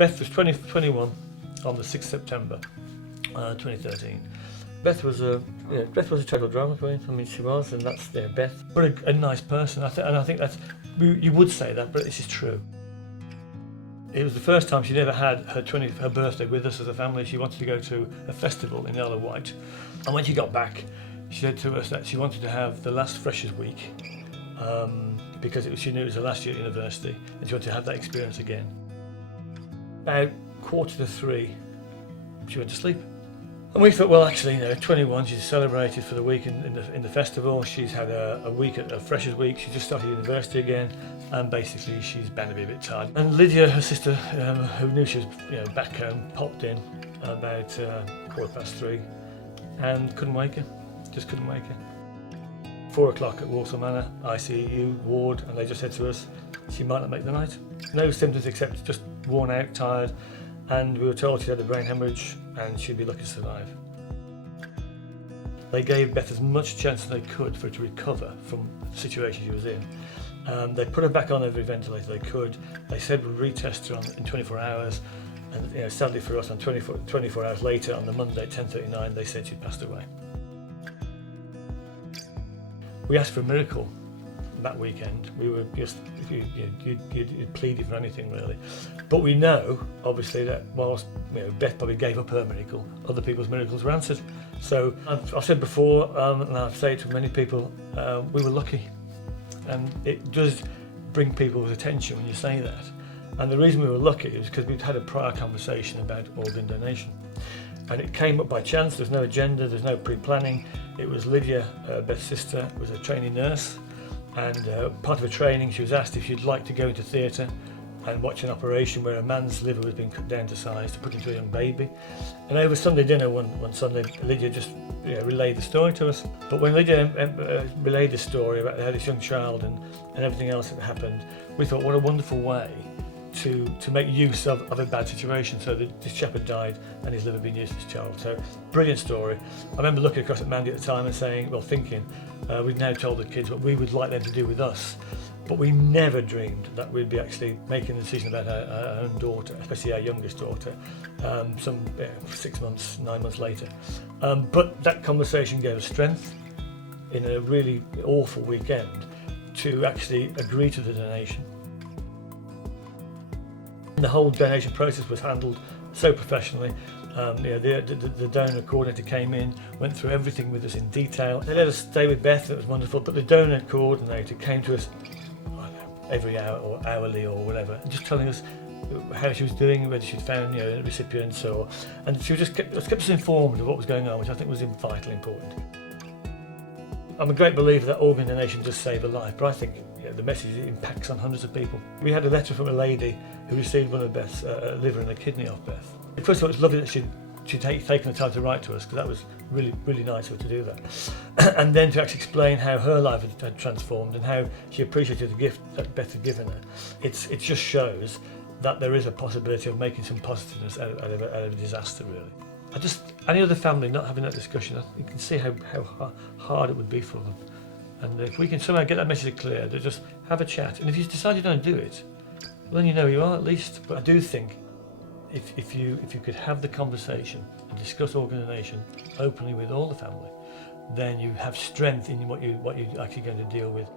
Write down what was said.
Beth was 21 on the 6th September 2013. Beth was a total drama queen. I mean, she was, and that's Beth. But a nice person, and I think that's, you would say that, but this is true. It was the first time she'd ever had her birthday with us as a family. She wanted to go to a festival in the Isle of Wight, and when she got back, she said to us that she wanted to have the last Freshers' Week because she knew it was her last year at university, and she wanted to have that experience again. About 2:45, she went to sleep. And we thought, well, actually, 21, she's celebrated for the week in the festival. She's had a week at a Freshers' Week. She just started university again, and basically she's bound to be a bit tired. And Lydia, her sister, who knew she was back home, popped in about 3:15, and couldn't wake her. Just couldn't wake her. 4 o'clock at Walsall Manor, ICU ward, and they just said to us, she might not make the night. No symptoms except just worn out, tired, and we were told she had a brain hemorrhage and she'd be lucky to survive. They gave Beth as much chance as they could for her to recover from the situation she was in. They put her back on every ventilator they could. They said we'd retest her in 24 hours, and sadly for us, on 24 hours later, on the Monday at 10:39, they said she'd passed away. We asked for a miracle that weekend. We were just, you'd pleaded for anything really. But we know, obviously, that whilst Beth probably gave up her miracle, other people's miracles were answered. So I've said before, and I've said it to many people, we were lucky. And it does bring people's attention when you say that. And the reason we were lucky is because we'd had a prior conversation about organ donation. And it came up by chance. There's no agenda, there's no pre-planning. It was Lydia, Beth's sister, was a trainee nurse, and part of her training she was asked if she'd like to go into theatre and watch an operation where a man's liver was being cut down to size to put into a young baby. And over Sunday dinner one Sunday, Lydia just relayed the story to us. But when Lydia relayed the story about how this young child and everything else that happened, we thought, what a wonderful way to make use of a bad situation. So this shepherd died and his liver being used for his child. So brilliant story. I remember looking across at Mandy at the time and saying, thinking, we've now told the kids what we would like them to do with us, but we never dreamed that we'd be actually making a decision about our own daughter, especially our youngest daughter, 6 months, 9 months later. But that conversation gave us strength in a really awful weekend to actually agree to the donation. The whole donation process was handled so professionally. The donor coordinator came in, went through everything with us in detail. They let us stay with Beth, it was wonderful, but the donor coordinator came to us every hour or hourly or whatever, just telling us how she was doing, whether she'd found recipients, and she just kept us informed of what was going on, which I think was vitally important. I'm a great believer that organ donation does save a life, but I think the message impacts on hundreds of people. We had a letter from a lady who received one of Beth's liver and a kidney off Beth. First of all, it's lovely that she'd taken the time to write to us, because that was really, really nice of her to do that. And then to actually explain how her life had transformed and how she appreciated the gift that Beth had given her. It just shows that there is a possibility of making some positiveness out of a disaster, really. Any other family not having that discussion, you can see how hard it would be for them. And if we can somehow get that message clear, to just have a chat. And if you decide you don't do it, well, then you know you are at least. But I do think if you could have the conversation and discuss organ donation openly with all the family, then you have strength in what you're actually going to deal with.